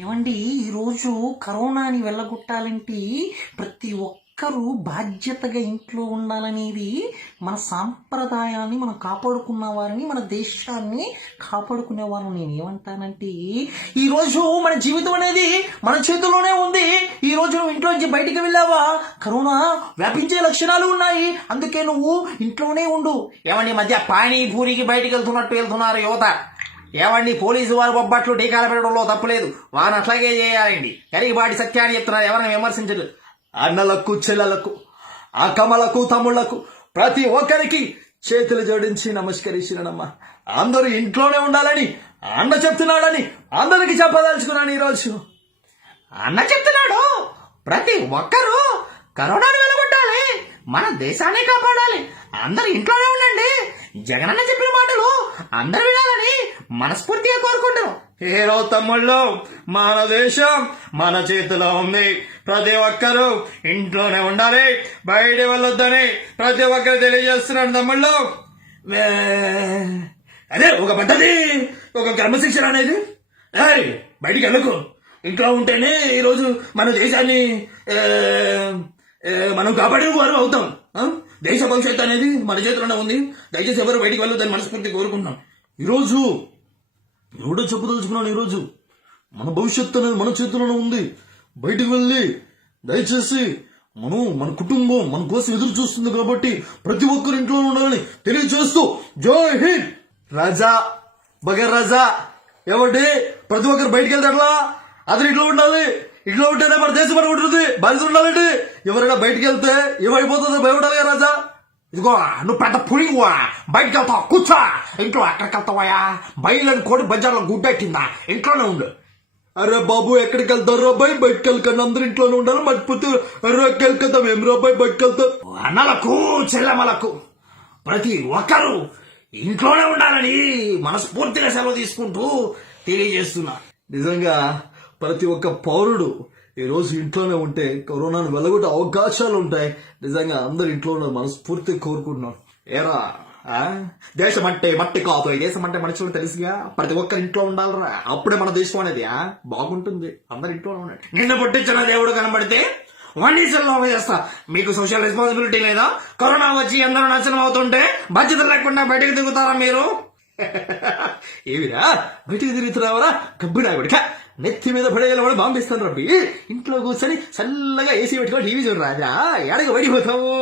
ఏమండి ఈరోజు కరోనాని వెళ్ళగొట్టాలంటే ప్రతి ఒక్కరూ బాధ్యతగా ఇంట్లో ఉండాలనేది మన సాంప్రదాయాన్ని మనం కాపాడుకున్న వారిని మన దేశాన్ని కాపాడుకునే వారిని నేను ఏమంటానంటే ఈరోజు మన జీవితం అనేది మన చేతిలోనే ఉంది. ఈ రోజు నువ్వు ఇంట్లోంచి బయటికి వెళ్ళావా? కరోనా వ్యాపించే లక్షణాలు ఉన్నాయి. అందుకే నువ్వు ఇంట్లోనే ఉండు. ఏమండి ఈ మధ్య పానీపూరికి బయటికి వెళ్తున్నట్టు వెళ్తున్నారు యువత. ఏమండి పోలీసు వారు బొబ్బట్లు టీకాలు పెట్టడంలో తప్పులేదు వారిని అట్లాగే చేయాలండి. కరిగిబాటి సత్యాన్ని చెప్తున్నారు ఎవరిని విమర్శించరు. అన్నలకు చెల్లలకు అకమలకు తమ్ముళ్ళకు ప్రతి ఒక్కరికి చేతులు జోడించి నమస్కరించినమ్మ అందరూ ఇంట్లోనే ఉండాలని అన్న చెప్తున్నాడని అందరికి చెప్పదలుచుకున్నాను ఈరోజు. అన్న చెప్తున్నాడు? ప్రతి ఒక్కరూ కరోనాను వెలగొట్టాలి మన దేశాన్ని కాపాడాలి అందరు ఇంట్లోనే ఉండండి. జగనన్న చెప్పిన మాటలు అందరు వినాలని మనస్ఫూర్తిగా కోరుకుంటాను హీరో తమ్ముళ్ళు మన దేశం మన చేతిలో ఉంది. ప్రతి ఒక్కరూ ఇంట్లోనే ఉండాలి. బయట వెళ్ళొద్దని ప్రతి ఒక్కరు తెలియజేస్తున్నాను తమ్ముళ్ళు. అదే ఒక పద్ధతి ఒక క్రమశిక్షణ అనేది. బయటికి వెళ్ళకు. ఇంట్లో ఉంటేనే ఈరోజు మన దేశాన్ని మనం కాపాడే వారు అవుతాం. దేశ భవిష్యత్తు అనేది మన చేతిలోనే ఉంది. దయచేసి ఎవరు బయటికి వెళ్ళొద్దని మనస్ఫూర్తి కోరుకుంటున్నాం. ఈరోజు ఎవడో చెప్పదలుచుకున్నాను ఈరోజు? మన భవిష్యత్తు అనేది మన చేతిలోనే ఉంది. బయటికి వెళ్ళి దయచేసి మనం మన కుటుంబం మన కోసం ఎదురు చూస్తుంది కాబట్టి ప్రతి ఒక్కరు ఇంట్లో ఉండాలని తెలియజేస్తూ జై హింద్! రాజా బగర్ రాజా ఎవడి ప్రతి ఒక్కరు బయటికి వెళ్తారా? అతను ఇంట్లో ఉండాలి. ఇంట్లో ఉంటేనే మన దేశం మన ఉంటుంది బాధ్యత ఉండాలండి. ఎవరైనా బయటికి వెళ్తే ఏమైపోతుందో భయపడాలి రాజా. ఇదిగో నువ్వు పెద్ద పులివా బయటికి వెళ్తావు? కూర్చో. ఇంట్లో ఎక్కడికి వెళ్తావా బయలుని కోడి బజార్లో గుడ్డెట్టిందా ఇంట్లోనే ఉండు. అరే బాబు ఎక్కడికి వెళ్తారు అబ్బాయి బయటకు వెళ్ళకండి అందరు ఇంట్లోనే ఉండాలి. మర్చిపోతే అరే వెళ్తాం ఏం అబ్బాయి బయటకు వెళ్తాం అన్నలకు చెల్లెమ్మలకు ప్రతి ఒక్కరూ ఇంట్లోనే ఉండాలని మనస్ఫూర్తిగా సెలవు తీసుకుంటూ తెలియజేస్తున్నా. నిజంగా ప్రతి ఒక్క పౌరుడు ఈ రోజు ఇంట్లోనే ఉంటే కరోనాను వెళ్ళగొట్టే అవకాశాలు ఉంటాయి. నిజంగా అందరు ఇంట్లో ఉన్న మనస్ఫూర్తిగా కోరుకుంటున్నాం. ఏరా దేశం అంటే మట్టి కాదు. ఈ దేశం అంటే మనుషులు తెలుసుగా. ప్రతి ఒక్కరి ఇంట్లో ఉండాలరా. అప్పుడే మన దేశం అనేది ఆ? బాగుంటుంది. అందరు ఇంట్లో ఉండండి. నిన్న పుట్టించిన దేవుడు కనబడితే వన్నీసల్లో చేస్తా. మీకు సోషల్ రెస్పాన్సిబిలిటీ లేదా? కరోనా వచ్చి ఎందరో నాశనం అవుతుంటే బాధ్యత లేకుండా బయటకు దిగుతారా మీరు? ఏమిరా? బయటికి తిరుగుతున్నావరా గబ్బిడా ఇవిడిక నెత్తి మీద పడేయాలని బాంబిస్తాను రబ్బి ఇంట్లో కూర్చొని చల్లగా ఏసీ పెట్టుకొని టీవీ చూడు రాజా. ఎడగ పడిపోతావు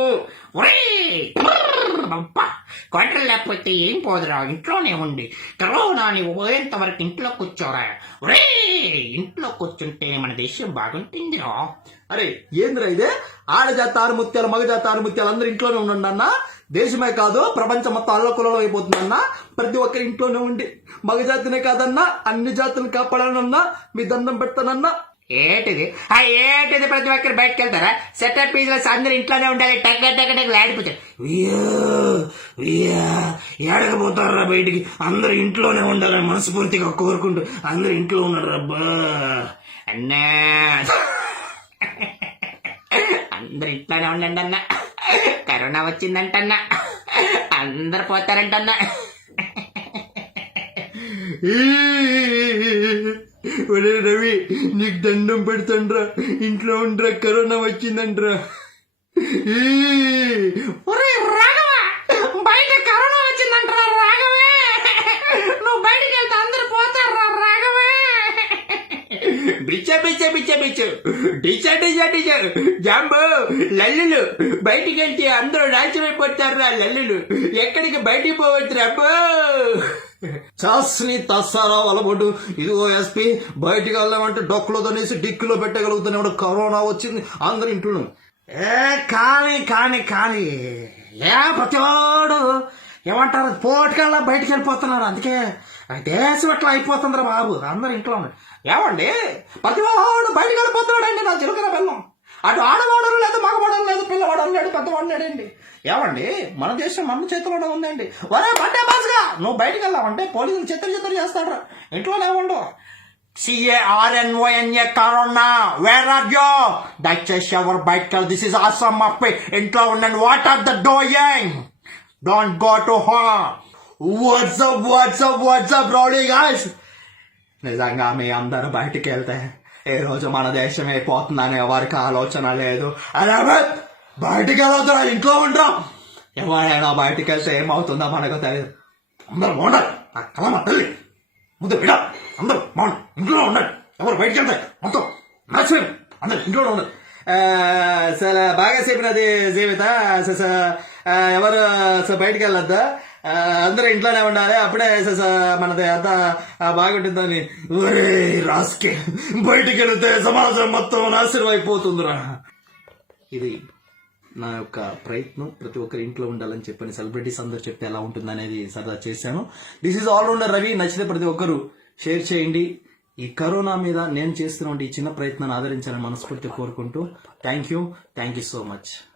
క్వార్టర్ లేకపోతే ఏం పోదురా? ఇంట్లోనే ఉండి. కరోనాని పోయేంత వరకు ఇంట్లో కూర్చోరా? ఒరే ఇంట్లో కూర్చుంటే మన దేశం బాగుంటుందిరా. అరే ఏంద్రా ఇదే? ఆడజాత ఆరు ముత్యాలు మగజాత ఆరు ముత్యాలు అందరు ఇంట్లోనే ఉండండి అన్నా. దేశమే కాదు ప్రపంచం మొత్తం అల్లకులలో అయిపోతుందన్నా. ప్రతి ఒక్కరి ఇంట్లోనే ఉండి మగజాతినే కాదన్నా అన్ని జాతులు కాపాడానన్నా మీ దండం పెడతానన్నా. ఏటిది? ఆ ఏటిది ప్రతి ఒక్కరు బయటకు వెళ్తారా సెటప్ పీజులు అందరు ఇంట్లోనే ఉండాలి టక్ టక్ టక్ లేడిపోతారు ఏడకపోతారా బయటికి? అందరూ ఇంట్లోనే ఉండాలని మనస్ఫూర్తిగా కోరుకుంటూ అందరూ ఇంట్లో ఉన్నారు రబ్బా అన్నా. అందరు ఇంట్లోనే ఉండండి అన్న. కరోనా వచ్చిందంటన్నా. అందరు పోతారంటన్నా. ఒరే రవి నీకు దండం పెడతాండ్రా ఇంట్లో ఉండరా కరోనా వచ్చిందంట్రా. ఒరే రాఘవ బయట కరోనా వచ్చిందంటరా రాఘవే నువ్వు బయటికి వెళ్తే అందరు పోతారా రాఘవే బిచ్చ బిచ్చ బిచ్చ బిచ్చ డిచ డిచ డిచ జాంబు లల్లులు. బయటికి వెళ్తే అందరూ నాశనమైపోతారా లల్లులు. ఎక్కడికి బయటికి పోవచ్చు అబ్బో. చాస్ని తస్సారా వలబొడ్డు. ఇదిగో ఎస్పీ బయటికి వెళ్దామంటే డొక్కలో తనేసి డిక్కులో పెట్టగలుగుతానే. కరోనా వచ్చింది? అందరు ఇంట్లో ఏ కానీ కానీ కానీ. ఏ ప్రతివాడు ఏమంటారు? పోటుకల్లా బయటికి వెళ్ళిపోతున్నారు. అందుకే దేశం ఎట్లా అయిపోతుందిరా బాబు. అందరు ఇంట్లో ఉన్నారు. ఏమండి? ప్రతివాడు బయటికి వెళ్ళిపోతున్నాడండి నా చిలుకన బెల్లం. అటు ఆడవాడరు లేదు మగవాడరు లేదు పిల్లవాడరు లేడు పెద్దవాడు లేడండి ఏమండి? మన దేశం మన చేతిలోనే ఉందండి. ఒరే బండే బాస్గా నువ్వు బయటికి వెళ్ళావంటే పోలీసులు చిత్ర చిత్ర చేస్తాడు ఇంట్లోనే ఉండు. సిఏఆర్ఎన్ఓఎన్ఏ కరోనా. వేర్ ఆర్ యో దయచేసి ఎవరు బయటకు దిస్ ఇస్ ఆసమ్ అప్పి. ఇంట్లో ఉండండి. What are the doing don't go to home What's up, what's up, what's up, rowdy guys నిజంగా మీ అందరూ బయటికి వెళ్తే ఏ రోజు మన దేశం అయిపోతుందని ఎవరికి ఆలోచన లేదు. అరే బయటికి వెళ్ళొద్దురా ఇంట్లో ఉంటాం ఎవరైనా బయటికి వెళ్తే ఏమవుతుందో మనకు తెలియదు అందరూ బాగుండాలి. నా కళ మా తల్లి ముందు విడ అందరూ బాగుండు ఇంట్లో ఉండాలి. ఎవరు బయటికి వెళ్తాయి మొత్తం నచ్చిపోయి అందరు ఇంట్లో ఉండాలి. సరే బాగా చెప్పినది జీవిత. అసలు ఎవరు అసలు బయటికి వెళ్ళొద్దా? అందరూ ఇంట్లోనే ఉండాలి. అప్పుడే స- మనది అంత బాగుంటుందని. ఒరే రాసుకే బయటికి వెళితే సమాజం మొత్తం నాశనం అయిపోతుందిరా. ఇది నా యొక్క ప్రయత్నం. ప్రతి ఒక్కరి ఇంట్లో ఉండాలని చెప్పని సెలబ్రిటీస్ అందరూ చెప్తే ఎలా ఉంటుంది అనేది సరదా చేశాను. This is all rounder Ravi నచ్చితే ప్రతి ఒక్కరు షేర్ చేయండి. ఈ కరోనా మీద నేను చేస్తున్న ఈ చిన్న ప్రయత్నాన్ని ఆదరించాలని మనస్ఫూర్తి కోరుకుంటూ thank you. Thank you so much.